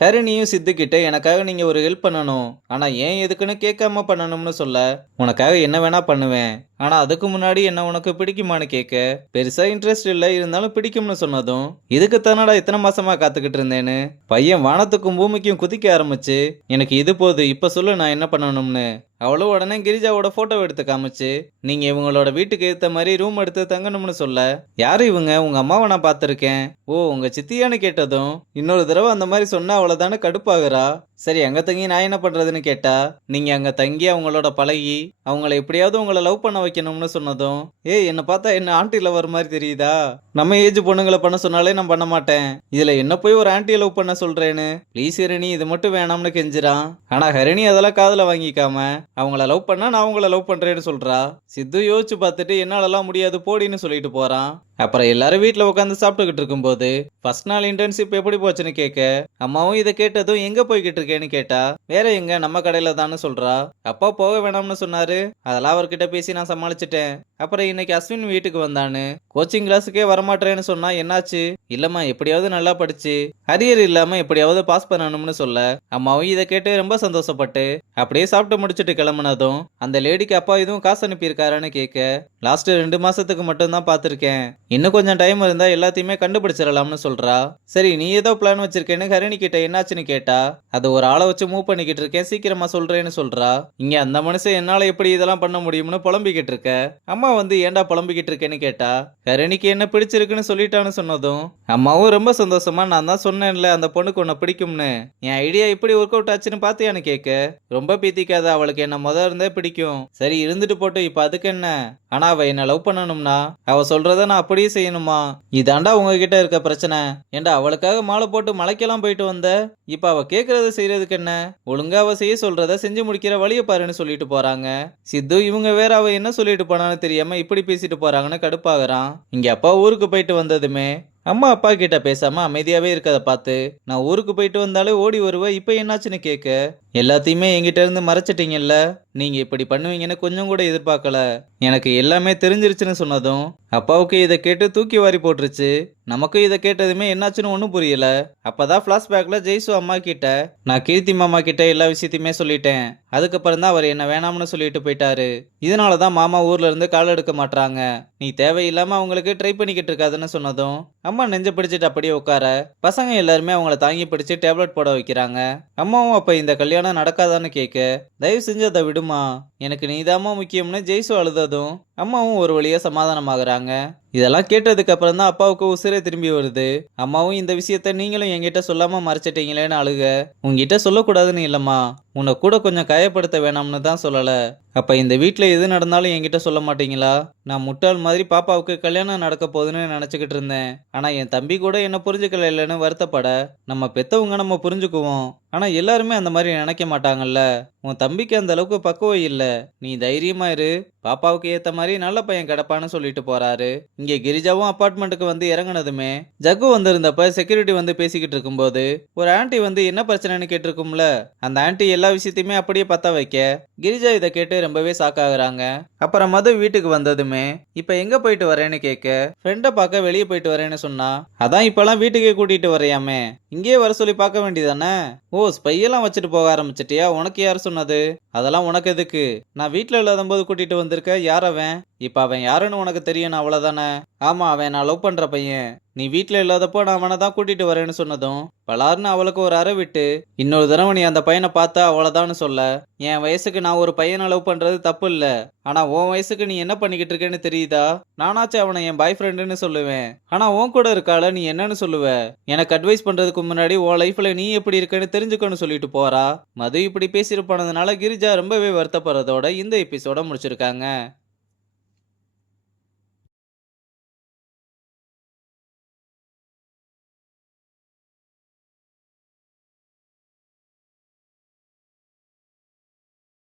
ஹரிணியும் சித்து கிட்ட எனக்காக நீங்க ஒரு ஹெல்ப் பண்ணணும். ஆனா ஏன் எதுக்குன்னு கேட்காம பண்ணணும்னு சொல்ல, உனக்காக என்ன வேணா பண்ணுவேன். ஆனா அதுக்கு முன்னாடி என்ன உனக்கு பிடிக்குமான்னு கேட்க, பெருசா இன்ட்ரெஸ்ட் இல்ல இருந்தாலும் பிடிக்கும்னு சொன்னதும், இதுக்கு தானடா இத்தனை மாசமா காத்துக்கிட்டு இருந்தேன்னு பையன் வானத்துக்கும் பூமிக்கும் குதிக்க ஆரம்பிச்சு, எனக்கு இது போதும் இப்ப சொல்லு நான் என்ன பண்ணணும்னு. அவளும் உடனே கிரிஜாவோட போட்டோ எடுத்து காமிச்சு, நீங்க இவங்களோட வீட்டுக்கு ஏத்த மாதிரி ரூம் எடுத்து தங்கணும்னு சொல்ல, யாரு இவங்க? உங்க அம்மாவை நான் பார்த்திருக்கேன். ஓ உங்க சித்தியான்னு கேட்டதும், இன்னொரு தடவை அந்த மாதிரி சொன்னா அவ்வளவுதானே கடுப்பாகிறா. சரி அங்க தங்கி நான் என்ன பண்றதுன்னு கேட்டா, நீங்க அங்க தங்கி அவங்களோட பழகி அவங்கள எப்படியாவது உங்களை லவ் பண்ண வைக்கணும்னு சொன்னதும், ஏய் என்ன பார்த்தா என்ன ஆன்டி லவர் மாதிரி தெரியுதா? நம்ம ஏஜ் பொண்ணுங்களை பண்ண சொன்னாலே நான் பண்ண மாட்டேன், இதுல என்ன போய் ஒரு ஆன்டியை லவ் பண்ண சொல்றேன்னு ப்ளீஸ் ஹரிணி இது மட்டும் வேணாம்னு கெஞ்சுறான். ஆனா ஹரிணி அதெல்லாம் காதுல வாங்கிக்காம அவங்கள லவ் பண்ணா நான் அவங்கள லவ் பண்றேன்னு சொல்றா. சித்து யோசிச்சு பார்த்துட்டு என்னாலலாம் முடியாது போடின்னு சொல்லிட்டு போறான். அப்புறம் எல்லாரும் வீட்டில் உட்காந்து சாப்பிட்டுக்கிட்டு இருக்கும்போது ஃபர்ஸ்ட் நாள் இன்டர்ன்ஷிப் எப்படி போச்சுன்னு கேட்க, அம்மாவும் இதை கேட்டதும் எங்க போய்கிட்டு இருக்கேன்னு கேட்டா, வேற எங்க நம்ம கடையில தான்னு சொல்றா. அப்பா போக வேணாம்னு சொன்னாரு, அதெல்லாம் அவர்கிட்ட பேசி நான் சமாளிச்சிட்டேன். அப்புறம் இன்னைக்கு அஸ்வின் வீட்டுக்கு வந்தானு கோச்சிங் கிளாஸுக்கே வரமாட்டேன்னு சொன்னா என்னாச்சு? இல்லம்மா எப்படியாவது நல்லா படிச்சு அரியர் இல்லாம எப்படியாவது பாஸ் பண்ணணும்னு சொல்ல, அம்மாவும் இதை கேட்டு ரொம்ப சந்தோஷப்பட்டு அப்படியே சாப்பிட்டு முடிச்சுட்டு கிளம்புனதும், அந்த லேடிக்கு அப்பா எதுவும் காசு அனுப்பியிருக்காரான்னு கேட்க, லாஸ்ட் 2 மாசத்துக்கு மட்டும் தான் பார்த்திருக்கேன், இன்னும் கொஞ்சம் டைம் இருந்தா எல்லாத்தையுமே கண்டுபிடிச்சிடலாம்னு சொல்றா. சரி நீ ஏதோ பிளான் வச்சிருக்கேன்னு ஹரிணி கிட்ட என்னாச்சுன்னு கேட்டா, அது ஒரு ஆளை வச்சு மூவ் பண்ணிக்கிட்டு இருக்கேன் சீக்கிரமா சொல்றேன்னு சொல்றா. இங்க அந்த மனுஷன் என்னால எப்படி இதெல்லாம் பண்ண முடியும்னு புலம்பிக்கிட்டு இருக்க. அம்மா வந்து ஏன்டா புலம்பிக்கிட்டு இருக்கேன்னு கேட்டா, ஹரிணிக்கு என்ன பிடிச்சிருக்குன்னு சொல்லிட்டான்னு சொன்னதும், அம்மாவும் ரொம்ப சந்தோஷமா நான் தான் சொன்னேன்ல அந்த பொண்ணுக்கு உன்னை பிடிக்கும்னு, என் ஐடியா எப்படி ஒர்க் அவுட் ஆச்சுன்னு பாத்தியான்னு கேட்க, ரொம்ப பீத்திக்காத அவளுக்கு என்ன முத இருந்தே பிடிக்கும். சரி இருந்துட்டு போட்டு இப்ப அதுக்கு என்ன? ஆனா அவ என்ன லவ் பண்ணணும்னா அவ சொல்றத நான் அப்படியே செய்யணுமா? இதாண்டா உங்ககிட்ட இருக்க பிரச்சனை. ஏண்டா அவளுக்காக மாலை போட்டு மலைக்கெல்லாம் போயிட்டு வந்த, இப்ப அவ கேக்குறத செய்யறதுக்கு என்ன? ஒழுங்கா அவ செய்ய சொல்றத செஞ்சு முடிக்கிற வழிய பாருன்னு சொல்லிட்டு போறாங்க. சித்து இவங்க வேற அவ என்ன சொல்லிட்டு போனான்னு தெரியாம இப்படி பேசிட்டு போறாங்கன்னு கடுப்பாகிறான். இங்க அப்பா ஊருக்கு போயிட்டு வந்ததுமே அம்மா அப்பா கிட்ட பேசாம அமைதியாவே இருக்கத பார்த்து, நான் ஊருக்கு போயிட்டு வந்தாலே ஓடி வருவேன், இப்ப என்னாச்சுன்னு கேட்க, எல்லாத்தையுமே என்கிட்ட இருந்து மறைச்சிட்டீங்கல்ல, நீங்க இப்படி பண்ணுவீங்கன்னு கொஞ்சம் கூட எதிர்பார்க்கல, எனக்கு எல்லாமே தெரிஞ்சிருச்சுன்னு சொன்னதும் அப்பாவுக்கு இதை கேட்டு தூக்கி வாரி போட்டுருச்சு. நமக்கு இதை கேட்டதுமே என்னாச்சுன்னு ஒன்றும் புரியல. அப்பதான் பிளாஷ்பேக்ல ஜெய்சு அம்மா கிட்ட நான் கீர்த்தி மாமா கிட்ட எல்லா விஷயத்தையுமே சொல்லிட்டேன், அதுக்கப்புறம் தான் அவர் என்ன வேணாம்னு சொல்லிட்டு போயிட்டாரு, இதனாலதான் மாமா ஊர்ல இருந்து கால் எடுக்க மாட்டாங்க, நீ தேவையில்லாம அவங்களுக்கு ட்ரை பண்ணிக்கிட்டு இருக்காதுன்னு சொன்னதும் அம்மா நெஞ்ச பிடிச்சிட்டு அப்படியே உட்கார, பசங்க எல்லாருமே அவங்கள தாங்கி பிடிச்சு டேப்லெட் போட வைக்கிறாங்க. அம்மாவும் அப்ப இந்த கல்யாணம் நடக்காதான்னு கேட்க, தயவு செஞ்சு அதை விடுமா, எனக்கு நீதாமா முக்கியம்னு ஜெய்சு அழுததும் அம்மாவும் ஒரு வழியா சமாதானமாகறாங்க. இதெல்லாம் கேட்டதுக்கு அப்புறம் தான் அப்பாவுக்கு உசிரே திரும்பி வருது. அம்மாவும் இந்த விஷயத்த நீங்களும் என்கிட்ட சொல்லாம மறைச்சிட்டீங்களேன்னு அழுக, உங்ககிட்ட சொல்லக்கூடாதுன்னு இல்லம்மா, உன்னை கூட கொஞ்சம் காயப்படுத்த வேணாம்னு தான் சொல்லல, அப்ப இந்த வீட்டுல எது நடந்தாலும் என்கிட்ட சொல்ல மாட்டீங்களா? நான் முட்டாள் மாதிரி பாப்பாவுக்கு கல்யாணம் நடக்க போகுதுன்னு நினைச்சுக்கிட்டு இருந்தேன், ஆனா என் தம்பி கூட என்ன புரிஞ்சுக்கல இல்லைன்னு வருத்தப்பட, நம்ம பெத்தவங்க நம்ம புரிஞ்சுக்குவோம், ஆனா எல்லாருமே அந்த மாதிரி நினைக்க மாட்டாங்கல்ல, உன் தம்பிக்கு அந்த அளவுக்கு பக்குவம் இல்ல, நீ தைரியமா இரு, பாப்பாவுக்கு ஏத்த மாதிரி நல்ல பையன் கிடப்பான்னு சொல்லிட்டு போறாரு. இங்க கிரிஜாவும் அபார்ட்மெண்ட்டுக்கு வந்து இறங்குனதுமே ஜக்கு வந்திருந்தப்ப செக்யூரிட்டி வந்து பேசிக்கிட்டு இருக்கும்போது ஒரு ஆன்ட்டி வந்து என்ன பிரச்சனைன்னு கேட்டிருக்கும்ல, அந்த ஆன்ட்டி எல்லா விஷயத்தையுமே அப்படியே பத்த வைக்க, கிரிஜா இதை கேட்டு ரொம்பவே ஷாக் ஆகுறாங்க. அப்புறம் மது வீட்டுக்கு வந்ததுமே இப்ப எங்க போயிட்டு வரேன்னு கேட்க, ஃப்ரெண்டை பார்க்க வெளியே போயிட்டு வரேன்னு சொன்னா, அதான் இப்பெல்லாம் வீட்டுக்கே கூட்டிட்டு வரையாமே, இங்கே வர சொல்லி பார்க்க வேண்டியதானே? ஓ ஸ்பையெல்லாம் வச்சுட்டு போக ஆரம்பிச்சிட்டியா, உனக்கு யார் சொன்னது? அதெல்லாம் உனக்கு எதுக்கு? நான் வீட்டுல இல்லாத போது கூட்டிட்டு வந்திருக்க, யார் அவன்? இப்ப அவன் யாருன்னு உனக்கு தெரியணும் அவ்வளவுதானே? ஆமா அவன் நான் லவ் பண்ற பையன், நீ வீட்டுல இல்லாதப்போ நான் அவனை தான் கூட்டிட்டு வரேன்னு சொன்னதும் பலார்னு அவளுக்கு ஒரு அறை விட்டு, இன்னொரு தடவை நீ அந்த பையனை பார்த்தா அவ்வளவுதான்னு சொல்ல, என் வயசுக்கு நான் ஒரு பையனை லவ் பண்றது தப்பு இல்ல, ஆனா உன் வயசுக்கு நீ என்ன பண்ணிக்கிட்டு இருக்கேன்னு தெரியுதா? நானாச்சு அவனை என் பாய் ஃப்ரெண்டுன்னு சொல்லுவேன், ஆனா உன் கூட இருக்கால நீ என்னன்னு சொல்லுவ? எனக்கு அட்வைஸ் பண்றதுக்கு முன்னாடி உன் லைஃப்ல நீ எப்படி இருக்கன்னு தெரிஞ்சுக்கணும்னு சொல்லிட்டு போறா. மது இப்படி பேசிட்டு போனதுனால கிரிஜா ரொம்பவே வருத்தப்படுறதோட இந்த எபிசோட முடிச்சிருக்காங்க.